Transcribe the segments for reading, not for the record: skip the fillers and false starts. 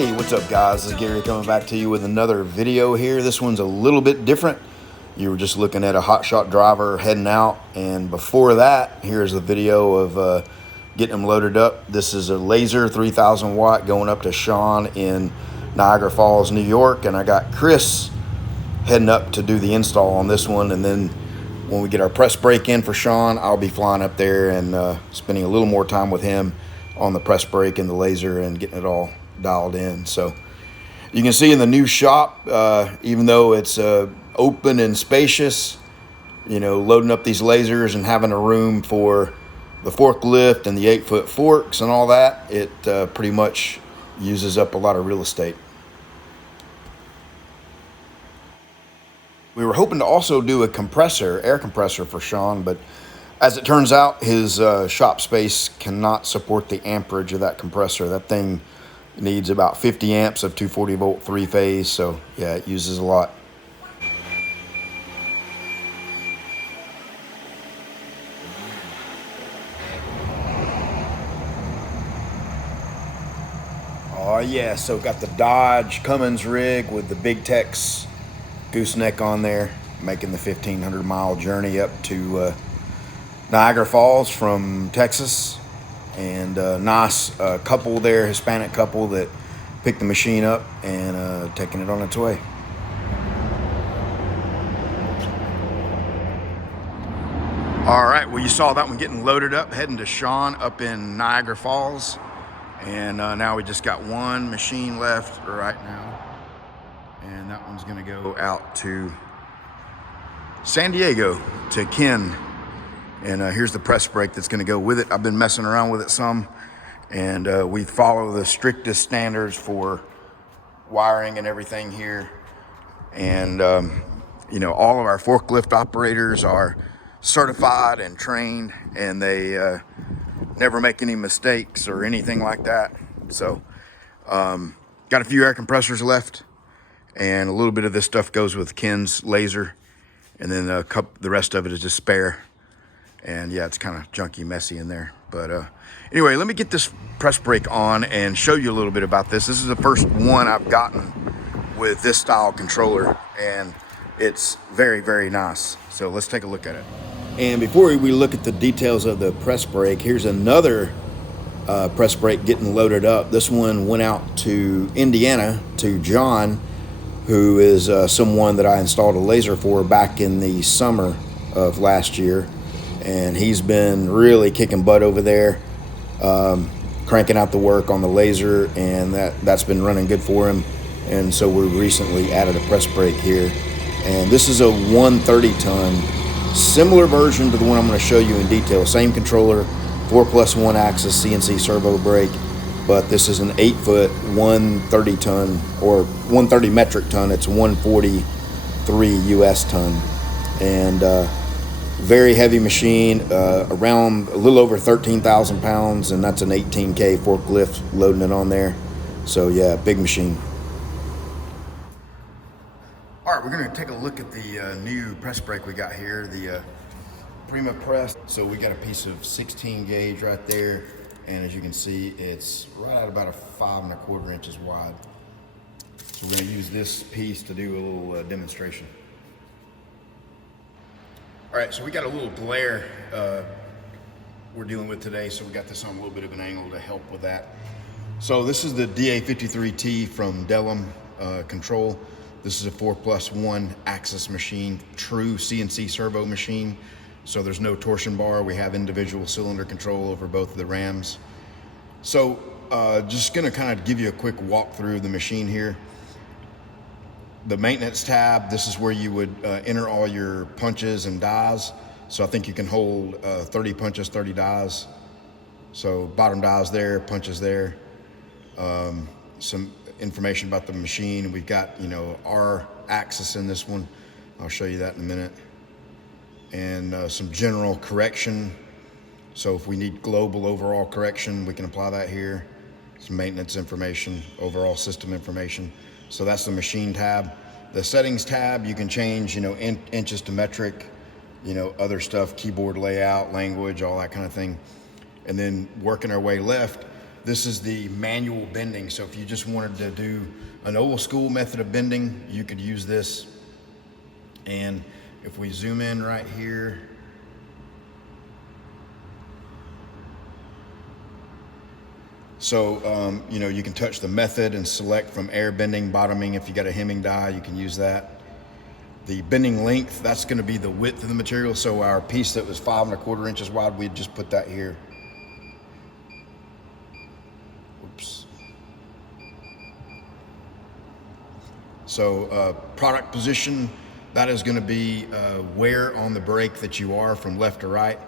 Hey, what's up guys? This is Gary coming back to you with another video here. This one's a little bit different. You were just looking at a hot shot driver heading out, and before that, here's a video of getting them loaded up. This is a laser 3000 watt going up to Sean in Niagara Falls, New York, and I got Chris heading up to do the install on this one. And then when we get our press brake in for Sean, I'll be flying up there and spending a little more time with him on the press brake and the laser and getting it all dialed in. So you can see in the new shop, even though it's open and spacious, you know, loading up these lasers and having a room for the forklift and the 8-foot forks and all that, it pretty much uses up a lot of real estate. We were hoping to also do a compressor, air compressor for Sean, but as it turns out, his shop space cannot support the amperage of that compressor. That thing needs about 50 amps of 240 volt 3-phase, so yeah, it uses a lot. Oh yeah, so got the Dodge Cummins rig with the Big Tex gooseneck on there, making the 1,500 mile journey up to Niagara Falls from Texas. And nice couple there, Hispanic couple that picked the machine up and taking it on its way. All right, well, you saw that one getting loaded up, heading to Sean up in Niagara Falls. And now we just got one machine left right now. And that one's gonna go out to San Diego to Ken. And here's the press brake that's going to go with it. I've been messing around with it some, and we follow the strictest standards for wiring and everything here. And you know, all of our forklift operators are certified and trained, and they never make any mistakes or anything like that. So got a few air compressors left, and a little bit of this stuff goes with Ken's laser, and then the rest of it is just spare. And yeah, it's kind of junky, messy in there. But anyway, let me get this press brake on and show you a little bit about this. This is the first one I've gotten with this style controller, and it's very, very nice. So let's take a look at it. And before we look at the details of the press brake, here's another press brake getting loaded up. This one went out to Indiana to John, who is someone that I installed a laser for back in the summer of last year. And he's been really kicking butt over there, cranking out the work on the laser, and that's been running good for him. And so we recently added a press brake here, and this is a 130 ton, similar version to the one I'm going to show you in detail. Same controller, 4+1 axis CNC servo brake, but this is an 8-foot 130 ton or 130 metric ton. It's 143 US ton, and very heavy machine, around a little over 13,000 pounds, and that's an 18K forklift loading it on there. So yeah, big machine. All right, we're gonna take a look at the new press brake we got here, the Prima Press. So we got a piece of 16 gauge right there, and as you can see, it's right at about a 5 1/4 inches wide. So we're gonna use this piece to do a little demonstration. All right, so we got a little glare we're dealing with today, so we got this on a little bit of an angle to help with that. So this is the DA53T from Delum Control. This is a 4+1 axis machine, true CNC servo machine. So there's no torsion bar. We have individual cylinder control over both of the rams. So just gonna kind of give you a quick walkthrough of the machine here. The maintenance tab, this is where you would enter all your punches and dies. So I think you can hold 30 punches, 30 dies. So bottom dies there, punches there. Some information about the machine. We've got, you know, our axis in this one. I'll show you that in a minute. And some general correction. So if we need global overall correction, we can apply that here. Some maintenance information, overall system information. So that's the machine tab. The settings tab, you can change, you know, inches to metric, you know, other stuff, keyboard layout, language, all that kind of thing. And then working our way left, this is the manual bending. So if you just wanted to do an old school method of bending, you could use this. And if we zoom in right here, so you know, you can touch the method and select from air bending, bottoming. If you got a hemming die, you can use that. The bending length, that's going to be the width of the material. So our piece that was 5 1/4 inches wide, we'd just put that here. Oops. So product position, that is going to be where on the brake that you are from left to right.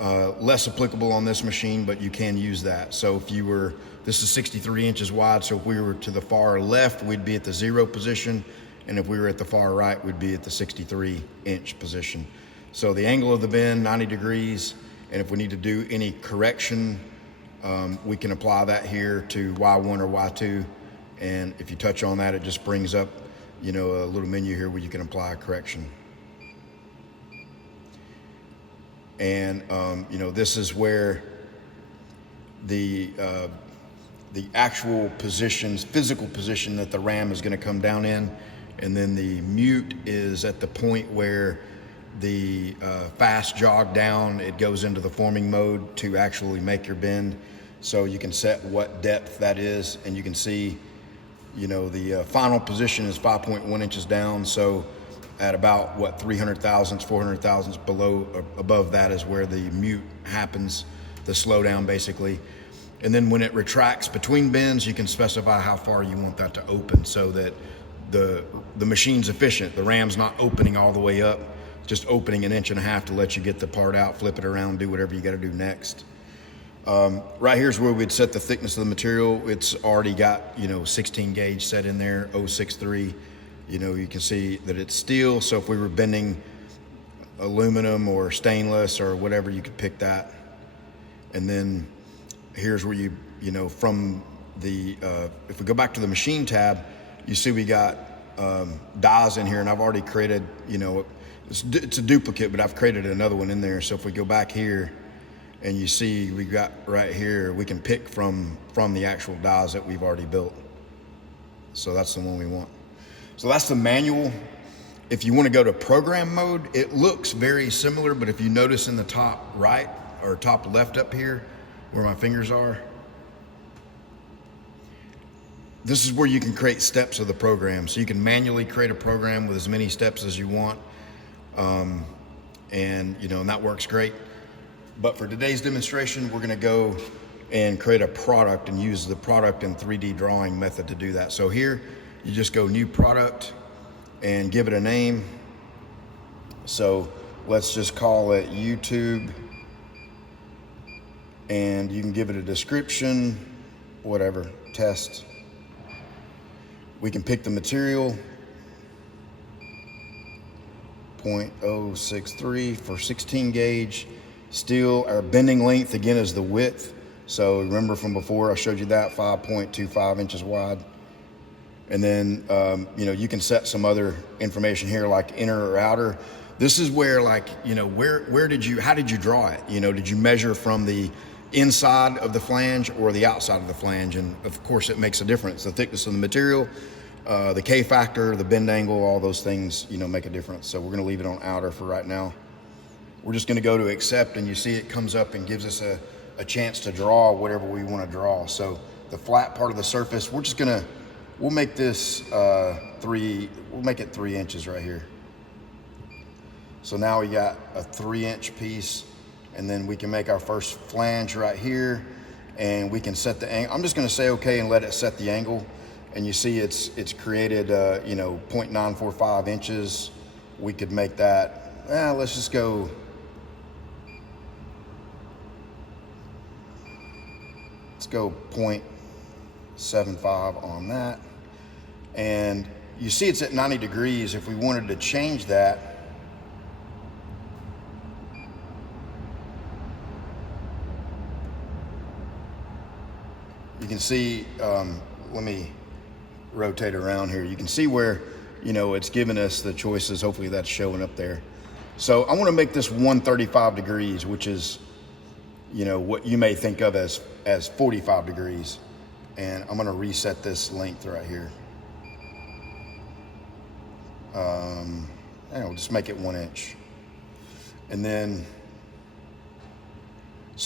Less applicable on this machine, but you can use that. So if you were, this is 63 inches wide, so if we were to the far left, we'd be at the 0 position, and if we were at the far right, we'd be at the 63-inch position. So the angle of the bend, 90 degrees, and if we need to do any correction, we can apply that here to Y1 or Y2, and if you touch on that, it just brings up, you know, a little menu here where you can apply a correction. And you know, this is where the actual positions, physical position that the ram is going to come down in, and then the mute is at the point where the fast jog down, it goes into the forming mode to actually make your bend. So you can set what depth that is, and you can see, you know, the final position is 5.1 inches down. So at about what, 300 thousandths, 400 thousandths below, above that is where the mute happens, the slowdown basically. And then when it retracts between bends, you can specify how far you want that to open so that the machine's efficient. The ram's not opening all the way up, just opening 1.5 inches to let you get the part out, flip it around, do whatever you got to do next. Right here's where we'd set the thickness of the material. It's already got, you know, 16 gauge set in there, 063. You know, you can see that it's steel, so if we were bending aluminum or stainless or whatever, you could pick that. And then here's where you know, from the, if we go back to the machine tab, you see we got dies in here, and I've already created, you know, it's a duplicate, but I've created another one in there. So if we go back here, and you see we got right here, we can pick from the actual dies that we've already built. So that's the one we want. So that's the manual. If you want to go to program mode, it looks very similar, but if you notice in the top right or top left up here where my fingers are, this is where you can create steps of the program. So you can manually create a program with as many steps as you want. And you know, and that works great. But for today's demonstration, we're gonna go and create a product and use the product and 3D drawing method to do that. So here, you just go new product and give it a name. So let's just call it YouTube, and you can give it a description, whatever, test. We can pick the material, 0.063 for 16 gauge. Steel, our bending length again is the width. So remember from before, I showed you that 5.25 inches wide. And then, you know, you can set some other information here like inner or outer. This is where, like, you know, how did you draw it? You know, did you measure from the inside of the flange or the outside of the flange? And of course it makes a difference. The thickness of the material, the K factor, the bend angle, all those things, you know, make a difference. So we're gonna leave it on outer for right now. We're just gonna go to accept, and you see it comes up and gives us a chance to draw whatever we wanna draw. So the flat part of the surface, we'll make this we'll make it 3 inches right here. So now we got a 3-inch piece, and then we can make our first flange right here, and we can set the angle. I'm just gonna say okay and let it set the angle. And you see it's created, you know, 0.945 inches. We could make that, let's just go, let's go 0.75 on that. And you see it's at 90 degrees. If we wanted to change that, you can see, let me rotate around here. You can see where, you know, it's giving us the choices. Hopefully that's showing up there. So I want to make this 135 degrees, which is you know, what you may think of as 45 degrees. And I'm gonna reset this length right here. And we'll just make it 1 inch. And then,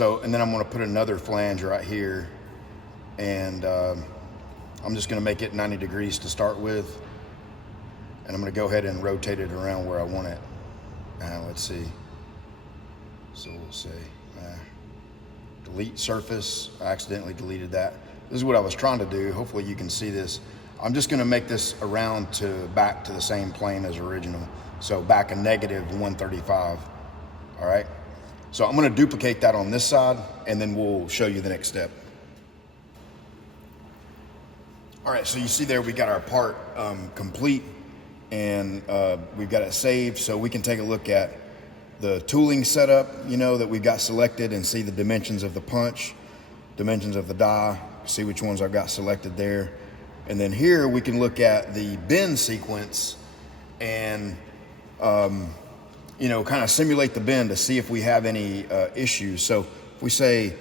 and then I'm gonna put another flange right here, and I'm just gonna make it 90 degrees to start with. And I'm gonna go ahead and rotate it around where I want it. Let's see. So we'll say, delete surface. I accidentally deleted that. This is what I was trying to do. Hopefully you can see this. I'm just gonna make this around to back to the same plane as original. So back a -135, all right? So I'm gonna duplicate that on this side, and then we'll show you the next step. All right, so you see there we got our part complete, and we've got it saved, so we can take a look at the tooling setup, you know, that we've got selected, and see the dimensions of the punch, dimensions of the die, see which ones I've got selected there. And then here we can look at the bend sequence and, you know, kind of simulate the bend to see if we have any issues. So if we say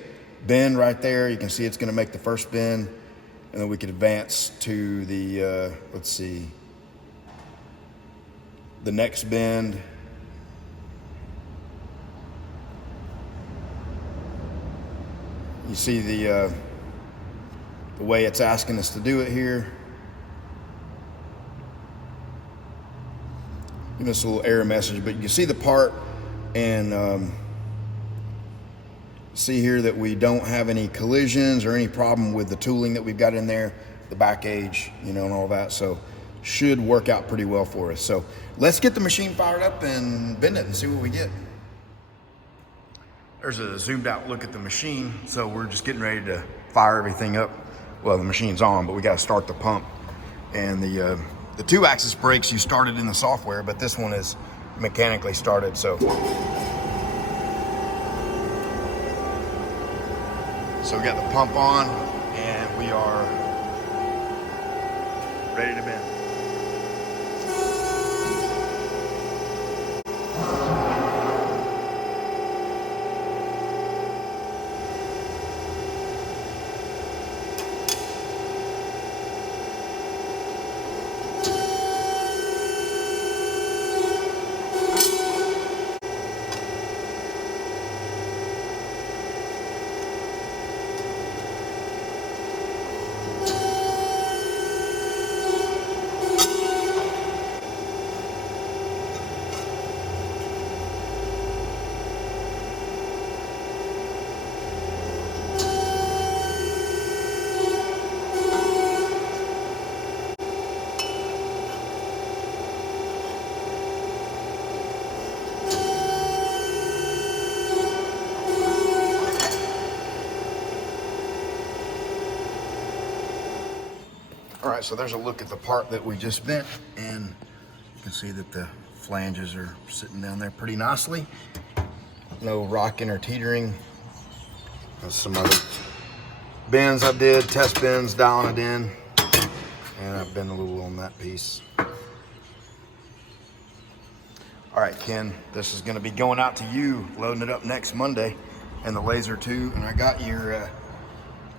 bend right there, you can see it's gonna make the first bend, and then we could advance to the, let's see, the next bend. You see the way it's asking us to do it here. Give us a little error message, but you can see the part, and see here that we don't have any collisions or any problem with the tooling that we've got in there, the back edge, you know, and all that. So should work out pretty well for us. So let's get the machine fired up and bend it and see what we get. There's a zoomed out look at the machine. So we're just getting ready to fire everything up. Well, the machine's on, but we got to start the pump. And the 2-axis brakes you started in the software, but this one is mechanically started. So we got the pump on, and we are ready to bend. All right, so there's a look at the part that we just bent, and you can see that the flanges are sitting down there pretty nicely. No rocking or teetering. There's some other bends I did, test bends, dialing it in, and I've been a little on that piece. All right, Ken, this is gonna be going out to you, loading it up next Monday, and the laser too. And I got your,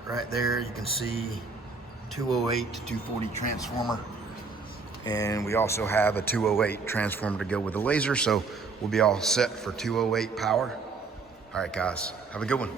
right there, you can see 208 to 240 transformer, and we also have a 208 transformer to go with the laser, so we'll be all set for 208 power. All right, guys, have a good one.